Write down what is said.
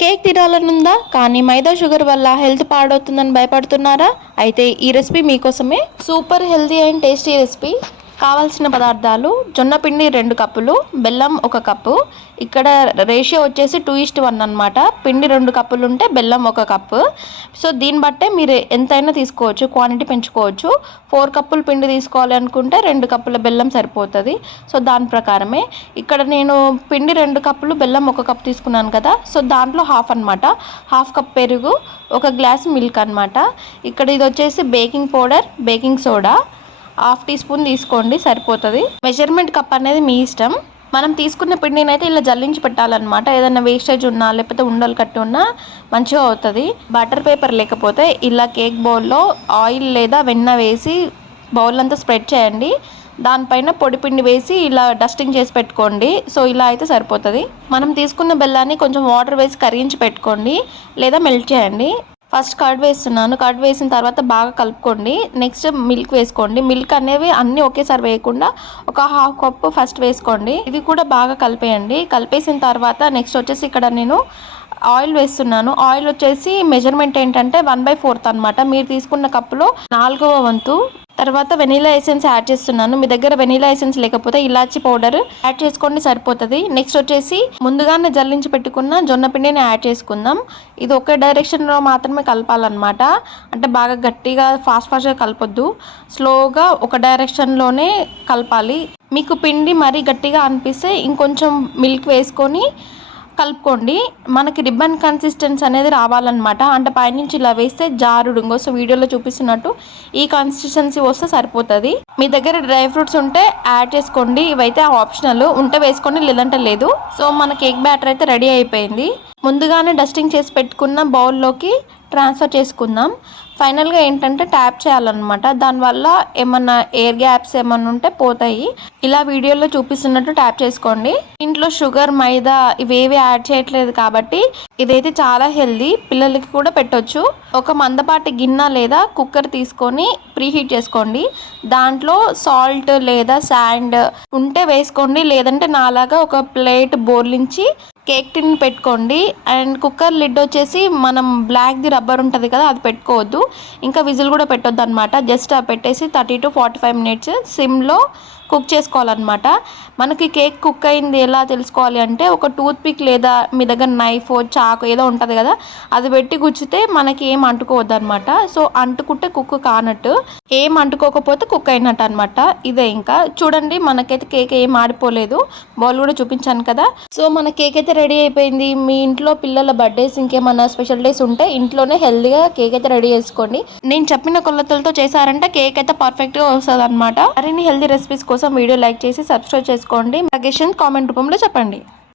Cake తినాలనుందా కానీ మైదా sugar వల్ల health పాడవుతుందని భయపడుతున్నారా? అయితే ఈ రెసిపీ మీకోసమే. Super healthy and tasty recipe. కావాల్సిన పదార్థాలు: జొన్న పిండి 2 కప్పులు, బెల్లం 1 కప్పు. ఇక్కడ రేషియో వచ్చేసి 2:1 అనమాట. పిండి 2 కప్పులు ఉంటే బెల్లం 1 కప్పు. సో దీన్ని బట్టే మీరు ఎంతైనా తీసుకోవచ్చు, క్వాంటిటీ పెంచుకోవచ్చు. 4 కప్పులు పిండి తీసుకోవాలి అనుకుంటే 2 కప్పుల బెల్లం సరిపోతుంది. సో దాని ప్రకారమే ఇక్కడ నేను పిండి 2 కప్పులు, బెల్లం 1 కప్పు తీసుకున్నాను కదా. సో దాంట్లో హాఫ్ అనమాట, హాఫ్ కప్ పెరుగు, 1 గ్లాస్ మిల్క్ అనమాట. ఇక్కడ ఇది వచ్చేసి baking powder, baking soda 1/2 teaspoon తీసుకోండి, సరిపోతుంది. మెజర్మెంట్ కప్ అనేది మీ ఇష్టం. మనం తీసుకున్న పిండిని అయితే ఇలా జల్లించి పెట్టాలన్నమాట. ఏదైనా వేస్టేజ్ ఉన్నా లేకపోతే ఉండలు కట్టి ఉన్నా మంచిగా అవుతుంది. బటర్ పేపర్ లేకపోతే ఇలా కేక్ బౌల్లో ఆయిల్ లేదా వెన్న వేసి బౌల్ అంతా స్ప్రెడ్ చేయండి. దానిపైన పొడి పిండి వేసి ఇలా డస్టింగ్ చేసి పెట్టుకోండి. సో ఇలా అయితే సరిపోతుంది. మనం తీసుకున్న బెల్లాన్ని కొంచెం వాటర్ వేసి కరిగించి పెట్టుకోండి లేదా మెల్ట్ చేయండి. ఫస్ట్ కర్డ్ వేస్తున్నాను. కర్డ్ వేసిన తర్వాత బాగా కలుపుకోండి. నెక్స్ట్ మిల్క్ వేసుకోండి. మిల్క్ అనేవి అన్నీ ఒకేసారి వేయకుండా ఒక 1/2 కప్పు ఫస్ట్ వేసుకోండి. ఇది కూడా బాగా కలిపేయండి. కలిపేసిన తర్వాత నెక్స్ట్ వచ్చేసి ఇక్కడ నేను ఆయిల్ వేస్తున్నాను. ఆయిల్ వచ్చేసి మెజర్మెంట్ ఏంటంటే 1/4 అనమాట. మీరు తీసుకున్న కప్పులో 4వ వంతు. తర్వాత వెనీలా ఎసెన్స్ యాడ్ చేస్తున్నాను. మీ దగ్గర వెనీలా ఎసెన్స్ లేకపోతే ఇలాచి పౌడర్ యాడ్ చేసుకోండి, సరిపోతుంది. నెక్స్ట్ వచ్చేసి ముందుగానే జల్లించి పెట్టుకున్న జొన్న పిండిని యాడ్ చేసుకుందాం. ఇది ఒకే డైరెక్షన్లో మాత్రమే కలపాలన్నమాట. అంటే బాగా గట్టిగా ఫాస్ట్గా కలపొద్దు, స్లోగా ఒక డైరెక్షన్లోనే కలపాలి. మీకు పిండి మరీ గట్టిగా అనిపిస్తే ఇంకొంచెం మిల్క్ వేసుకొని కలుపుకోండి. మనకి రిబ్బన్ కన్సిస్టెన్సీ అనేది రావాలన్నమాట. అంటే పైనుంచి ఇలా వేస్తే జారుడు, ఇంకోసం వీడియోలో చూపిస్తున్నట్టు ఈ కన్సిస్టెన్సీ వస్తే సరిపోతుంది. మీ దగ్గర డ్రై ఫ్రూట్స్ ఉంటే యాడ్ చేసుకోండి. ఇవైతే ఆప్షనల్, ఉంటే వేసుకోండి లేదంటే లేదు. సో మన కేక్ బ్యాటర్ అయితే రెడీ అయిపోయింది. ముందుగానే డస్టింగ్ చేసి పెట్టుకున్న బౌల్లోకి ట్రాన్స్ఫర్ చేసుకుందాం. ఫైనల్గా ఏంటంటే ట్యాప్ చేయాలన్నమాట. దానివల్ల ఏమన్నా ఎయిర్ గ్యాప్స్ ఏమన్నా ఉంటే పోతాయి. ఇలా వీడియోలో చూపిస్తున్నట్టు ట్యాప్ చేసుకోండి. ఇంట్లో షుగర్, మైదా ఇవేవి యాడ్ చేయట్లేదు కాబట్టి ఇదైతే చాలా హెల్దీ. పిల్లలకి కూడా పెట్టొచ్చు. ఒక మందపాటి గిన్నె లేదా కుక్కర్ తీసుకొని ప్రీహీట్ చేసుకోండి. దాంట్లో సాల్ట్ లేదా శాండ్ ఉంటే వేసుకోండి, లేదంటే నాలాగా ఒక ప్లేట్ బోర్లించి కేక్ టిన్ పెట్టుకోండి. అండ్ కుక్కర్ లిడ్ వచ్చేసి మనం బ్లాక్ది రబ్బర్ ఉంటుంది కదా, అది పెట్టుకోవద్దు. ఇంకా విజిల్ కూడా పెట్టొద్దు అనమాట. జస్ట్ పెట్టేసి 30 to 45 minutes సిమ్లో కుక్ చేసుకోవాలన్నమాట. మనకి కేక్ కుక్ అయింది ఎలా తెలుసుకోవాలి అంటే ఒక టూత్ పిక్ లేదా మీ దగ్గర నైఫ్, చాకు ఏదో ఉంటుంది కదా, అది పెట్టి గుచ్చితే మనకి ఏం అంటుకోవద్దు అనమాట. సో అంటుకుంటే కుక్ కానట్టు, ఏం అంటుకోకపోతే కుక్ అయినట్టు అనమాట. ఇదే ఇంకా చూడండి, మనకైతే కేక్ ఏం ఆడిపోలేదు. బౌల్ కూడా చూపించాను కదా. సో మన కేక్ అయితే రెడీ అయిపోయింది. మీ ఇంట్లో పిల్లల బర్త్డేస్, ఇంకేమన్నా స్పెషల్ డేస్ ఉంటే ఇంట్లోనే హెల్తీగా కేక్ అయితే రెడీ చేసుకోండి. నేను చెప్పిన కొలతలతో చేశారంటే కేక్ అయితే పర్ఫెక్ట్గా వస్తుంది అనమాట. మరిన్ని హెల్తీ రెసిపీస్ కోసం వీడియో లైక్ చేసి సబ్స్క్రైబ్ చేసుకోండి. సజెషన్ కామెంట్ రూపంలో చెప్పండి.